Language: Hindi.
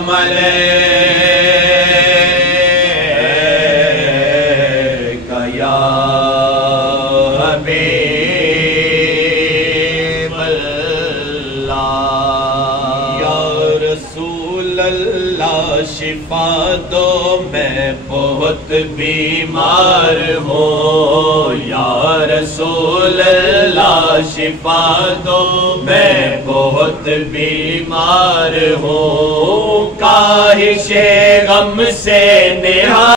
सलाम अलैका या हबीब अल्लाह। या रसूल अल्लाह शिफा दो मैं बहुत बीमार हूँ। या रसूल अल्लाह शिफा दो मैं बहुत बीमार हूँ। काहिशे गम से निहा